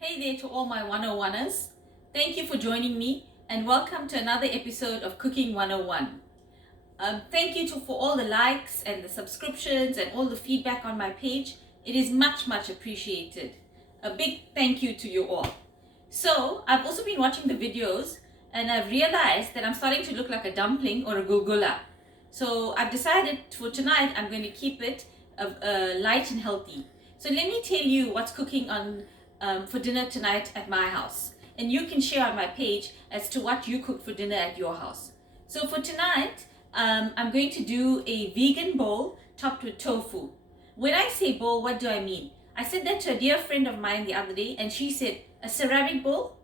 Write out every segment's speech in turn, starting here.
Hey there to all my 101ers. Thank you for joining me and welcome to another episode of Cooking 101. Thank you for all the likes and the subscriptions and all the feedback on my page. It is much appreciated. A big thank you to you all. So, I've also been watching the videos and I've realized that I'm starting to look like a dumpling or a gulgula. So, I've decided for tonight I'm going to keep it light and healthy. So, let me tell you what's cooking on for dinner tonight at my house. And you can share on my page as to what you cook for dinner at your house. So, for tonight, I'm going to do a vegan bowl topped with tofu. When I say bowl, what do I mean? I said that to a dear friend of mine the other day, and she said, a ceramic bowl?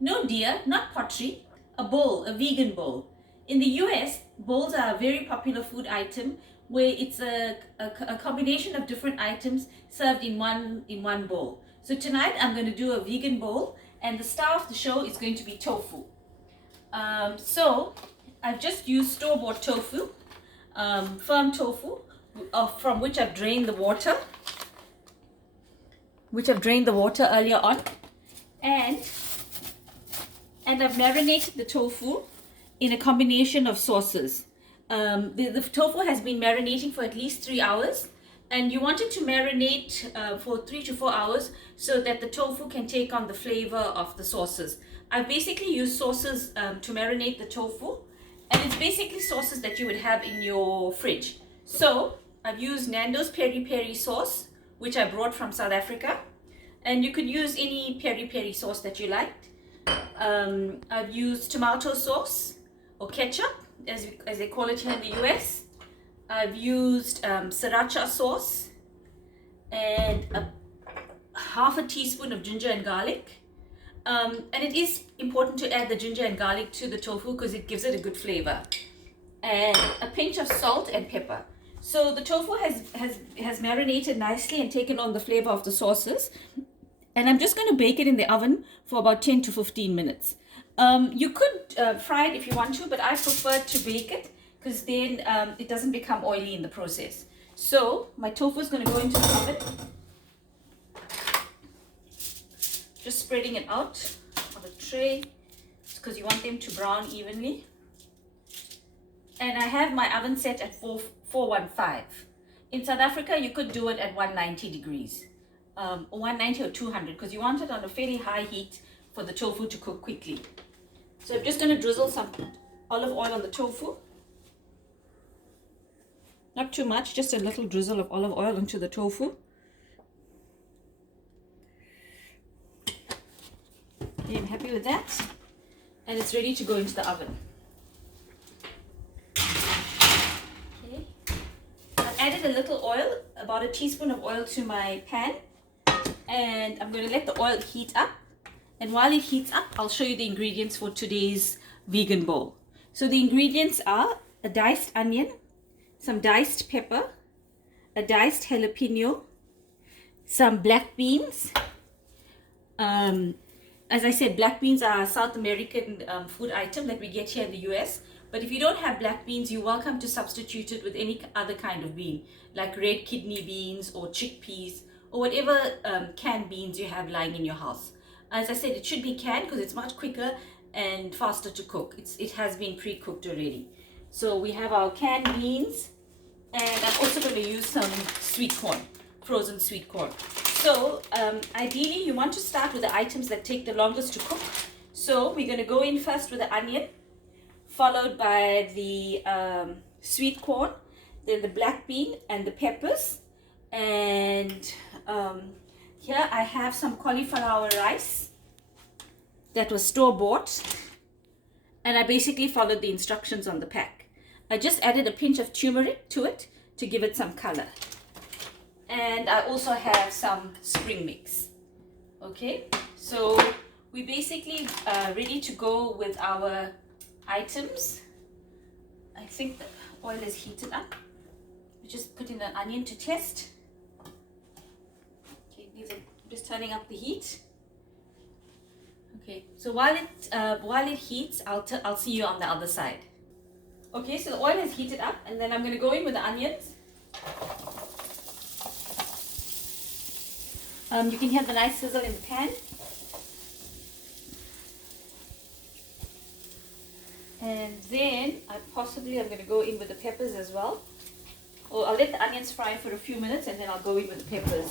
No, dear, not pottery. A bowl, a vegan bowl. In the US, bowls are a very popular food item where it's a combination of different items served in one bowl. So tonight I'm going to do a vegan bowl, and the star of the show is going to be tofu. So I've just used store-bought tofu, firm tofu, from which I've drained the water, earlier on, and I've marinated the tofu in a combination of sauces. The tofu has been marinating for at least 3 hours, and you want it to marinate for 3 to 4 hours so that the tofu can take on the flavor of the sauces. I've basically used sauces to marinate the tofu, and it's basically sauces that you would have in your fridge. So I've used Nando's peri peri sauce, which I brought from South Africa, and you could use any peri peri sauce that you liked. I've used tomato sauce or ketchup, as they call it here in the US. I've used sriracha sauce and half a teaspoon of ginger and garlic. And it is important to add the ginger and garlic to the tofu because it gives it a good flavor. And a pinch of salt and pepper. So the tofu has marinated nicely and taken on the flavor of the sauces. And I'm just going to bake it in the oven for about 10 to 15 minutes. You could fry it if you want to, but I prefer to bake it because then it doesn't become oily in the process. So my tofu is going to go into the oven. Just spreading it out on the tray because you want them to brown evenly. And I have my oven set at 415. In South Africa, you could do it at 190 degrees. 190 or 200 because you want it on a fairly high heat for the tofu to cook quickly. So I'm just going to drizzle some olive oil on the tofu. Not too much, just a little drizzle of olive oil into the tofu. Okay, I'm happy with that. And it's ready to go into the oven. Okay. I've added a little oil, about a teaspoon of oil to my pan. And I'm going to let the oil heat up. And while it heats up, I'll show you the ingredients for today's vegan bowl. So the ingredients are a diced onion, some diced pepper, a diced jalapeno, some black beans. As I said, black beans are a South American food item that we get here in the US. But if you don't have black beans, you're welcome to substitute it with any other kind of bean, like red kidney beans or chickpeas, or whatever canned beans you have lying in your house. As I said, it should be canned because it's much quicker and faster to cook. It has been pre-cooked already. So we have our canned beans, and I'm also going to use some sweet corn, frozen sweet corn. So ideally you want to start with the items that take the longest to cook. So we're going to go in first with the onion, followed by the sweet corn, then the black bean and the peppers. And here I have some cauliflower rice that was store-bought, and I basically followed the instructions on the pack. I just added a pinch of turmeric to it to give it some color. And I also have some spring mix. Okay, so we basically ready to go with our items. I think the oil is heated up. We just put in the onion to test. Okay, just turning up the heat. Okay, so while it heats, I'll see you on the other side. Okay, so the oil has heated up, and then I'm going to go in with the onions. You can hear the nice sizzle in the pan. And then I'm going to go in with the peppers as well. Or I'll let the onions fry for a few minutes and then I'll go in with the peppers.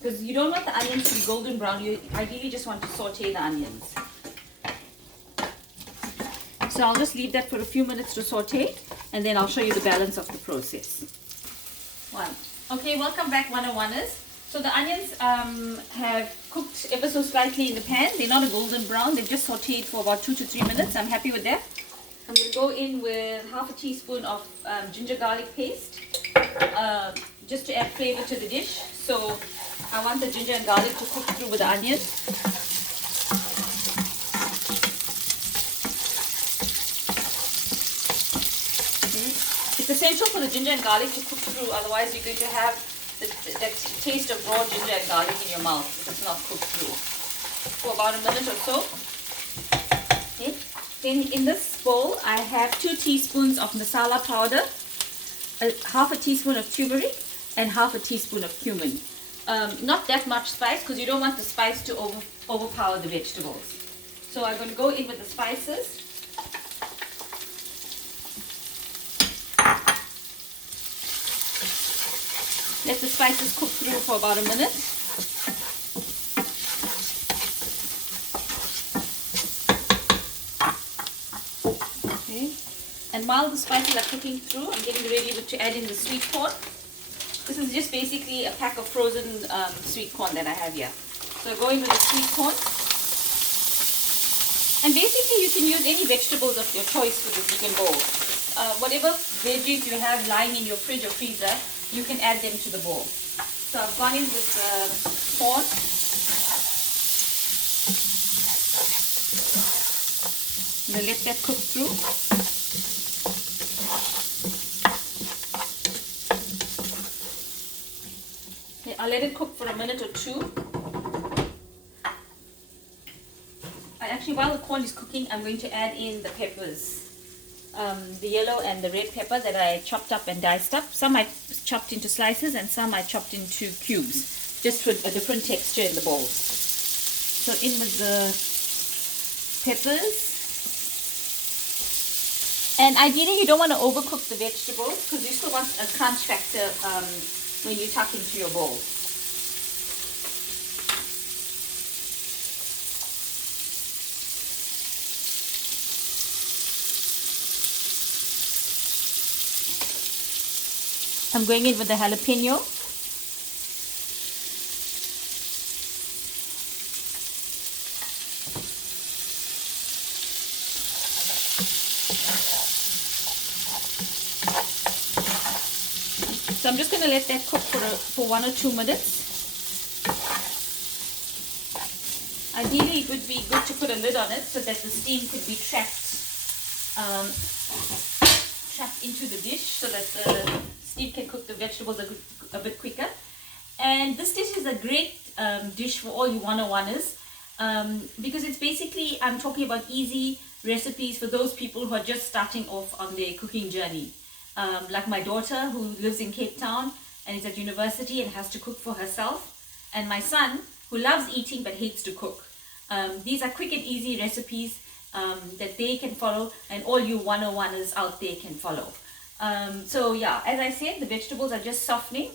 Because you don't want the onions to be golden brown. You ideally just want to saute the onions. So I'll just leave that for a few minutes to saute and then I'll show you the balance of the process. Okay, welcome back 101ers. So the onions have cooked ever so slightly in the pan. They're not a golden brown. They've just sauteed for about 2 to 3 minutes. I'm happy with that. I'm going to go in with half a teaspoon of ginger garlic paste just to add flavor to the dish. So I want the ginger and garlic to cook through with the onions. It's essential for the ginger and garlic to cook through, otherwise you're going to have that taste of raw ginger and garlic in your mouth if it's not cooked through. For about a minute or so. Okay. Then in this bowl I have 2 teaspoons of masala powder, half a teaspoon of turmeric and half a teaspoon of cumin. Not that much spice because you don't want the spice to overpower the vegetables. So I'm going to go in with the spices. Let the spices cook through for about a minute. Okay. And while the spices are cooking through, I'm getting ready to add in the sweet corn. This is just basically a pack of frozen sweet corn that I have here. So go in with the sweet corn. And basically you can use any vegetables of your choice for the vegan bowl. Whatever veggies you have lying in your fridge or freezer, you can add them to the bowl. So I've gone in with corn. I'm going to let that cook through. Okay, I'll let it cook for a minute or 2. Actually, while the corn is cooking, I'm going to add in the peppers. The yellow and the red pepper that I chopped up and diced up. Some I chopped into slices and some I chopped into cubes, just for a different texture in the bowl. So in with the peppers. And ideally you don't want to overcook the vegetables because you still want a crunch factor when you tuck into your bowl. I'm going in with the jalapeno. So I'm just going to let that cook for 1 or 2 minutes. Ideally it would be good to put a lid on it so that the steam could be trapped into the dish so that the steam can cook the vegetables a bit quicker. And this dish is a great dish for all you 101ers because it's basically, I'm talking about easy recipes for those people who are just starting off on their cooking journey. Like my daughter who lives in Cape Town and is at university and has to cook for herself, and my son who loves eating but hates to cook. These are quick and easy recipes that they can follow and all you 101ers out there can follow. So yeah, as I said, the vegetables are just softening,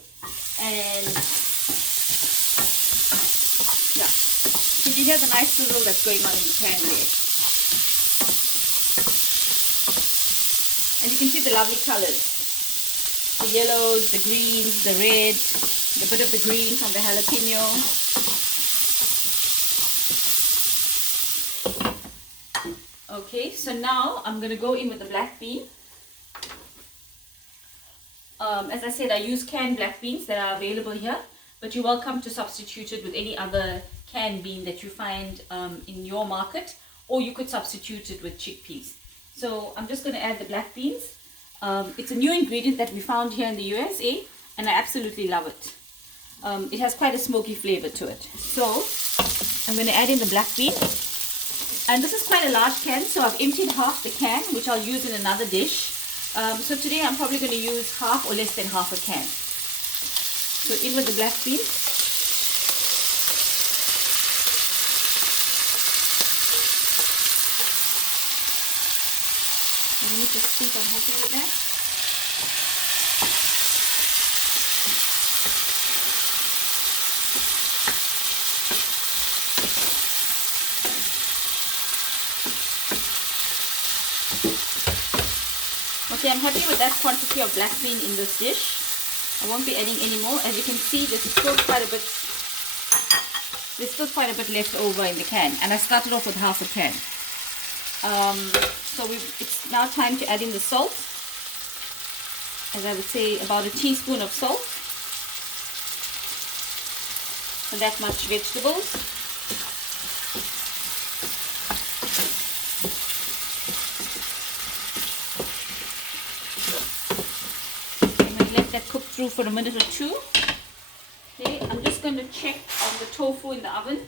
and yeah, you can hear the nice sizzle that's going on in the pan there. And you can see the lovely colors. The yellows, the greens, the red, the bit of the green from the jalapeno. Okay, so now I'm going to go in with the black bean. As I said, I use canned black beans that are available here, but you're welcome to substitute it with any other canned bean that you find in your market, or you could substitute it with chickpeas. So I'm just going to add the black beans. It's a new ingredient that we found here in the USA, and I absolutely love it. It has quite a smoky flavor to it. So I'm going to add in the black bean. And this is quite a large can, so I've emptied half the can, which I'll use in another dish. So today I'm probably going to use half or less than half a can. So in with the black bean. just see if I'm happy with that. Okay, I'm happy with that quantity of black bean in this dish. I won't be adding any more. As you can see, there's still quite a bit left over in the can, and I started off with half a can. So it's now time to add in the salt. As I would say, about a teaspoon of salt. And that much vegetables. That cook through for a minute or two. Okay, I'm just going to check on the tofu in the oven.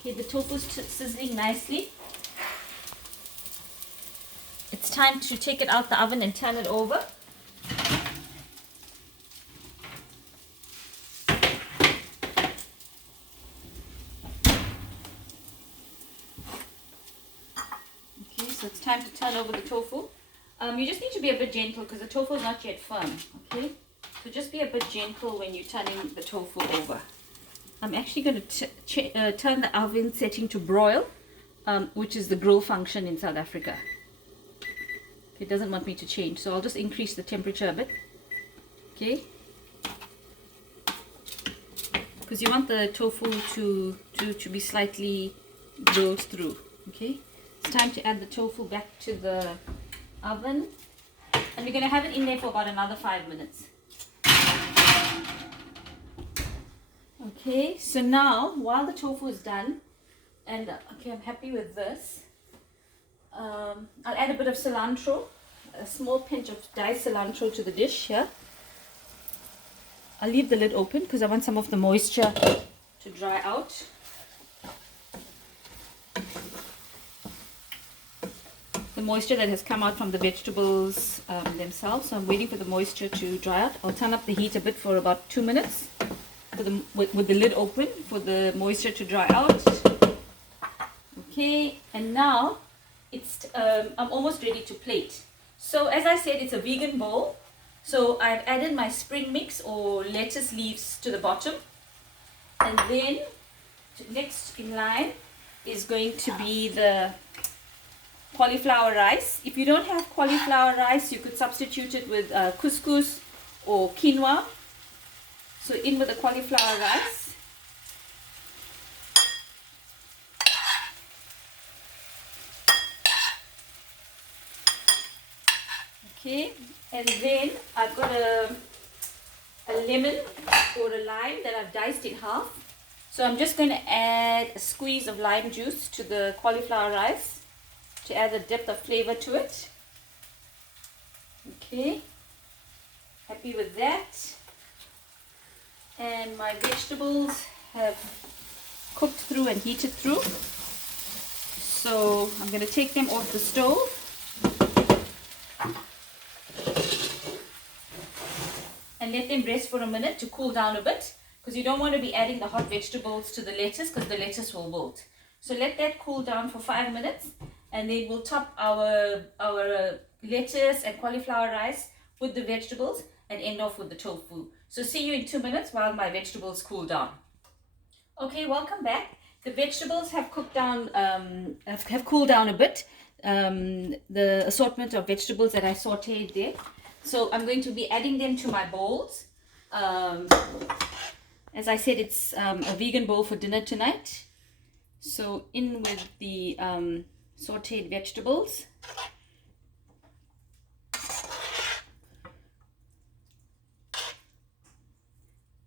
Okay, the tofu is sizzling nicely. It's time to take it out the oven and turn it over. Okay, so it's time to turn over the tofu. You just need to be a bit gentle because the tofu is not yet firm, okay? So just be a bit gentle when you're turning the tofu over. I'm actually going to turn the oven setting to broil, which is the grill function in South Africa. It doesn't want me to change, so I'll just increase the temperature a bit, okay? Because you want the tofu to be slightly grilled through, okay? It's time to add the tofu back to the oven, and we're going to have it in there for about another 5 minutes. Okay, so now while the tofu is done, and okay, I'm happy with this, I'll add a bit of cilantro, a small pinch of diced cilantro to the dish here. I'll leave the lid open because I want some of the moisture to dry out. The moisture that has come out from the vegetables themselves. So I'm waiting for the moisture to dry out. I'll turn up the heat a bit for about 2 minutes with the lid open for the moisture to dry out. Okay, and now I'm almost ready to plate. So as I said, it's a vegan bowl. So I've added my spring mix or lettuce leaves to the bottom. And then next in line is going to be the cauliflower rice. If you don't have cauliflower rice, you could substitute it with couscous or quinoa. So in with the cauliflower rice. Okay, and then I've got a lemon or a lime that I've diced in half. So I'm just going to add a squeeze of lime juice to the cauliflower rice to add a depth of flavor to it. Okay, happy with that. And my vegetables have cooked through and heated through. So I'm going to take them off the stove. And let them rest for a minute to cool down a bit, because you don't want to be adding the hot vegetables to the lettuce because the lettuce will wilt. So let that cool down for 5 minutes, and then we'll top our lettuce and cauliflower rice with the vegetables and end off with the tofu. So see you in 2 minutes while my vegetables cool down. Okay, welcome back. The vegetables have cooked down, have cooled down a bit. The assortment of vegetables that I sauteed there. So I'm going to be adding them to my bowls. As I said, it's a vegan bowl for dinner tonight. So in with the sauteed vegetables.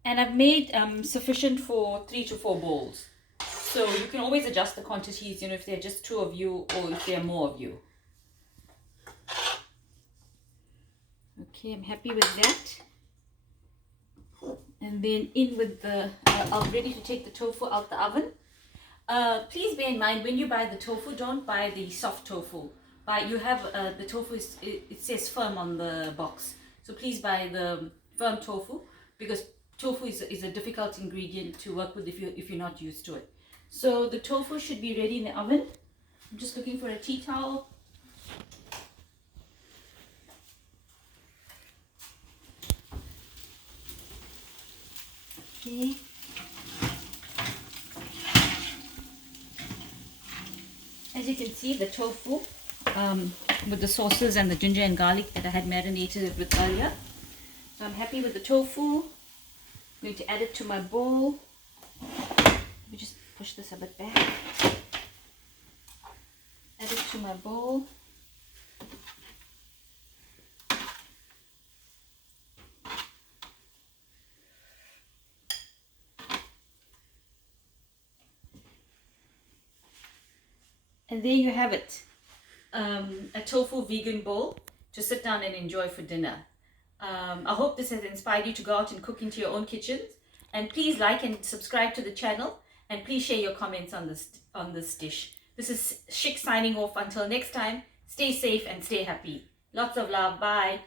And I've made sufficient for 3 to 4 bowls. So you can always adjust the quantities, if there are just 2 of you or if there are more of you. Okay, I'm happy with that. And then in with the, I'm ready to take the tofu out the oven. Please bear in mind, when you buy the tofu, don't buy the soft tofu. You have the tofu, it says firm on the box. So please buy the firm tofu, because tofu is a difficult ingredient to work with if you're not used to it. So the tofu should be ready in the oven. I'm just looking for a tea towel. Okay. As you can see, the tofu with the sauces and the ginger and garlic that I had marinated it with earlier. So I'm happy with the tofu. I'm going to add it to my bowl. Let me just push this a bit back. Add it to my bowl. And there you have it. A tofu vegan bowl to sit down and enjoy for dinner. I hope this has inspired you to go out and cook into your own kitchens. And please like and subscribe to the channel. And please share your comments on this dish. This is Shik signing off. Until next time, stay safe and stay happy. Lots of love. Bye.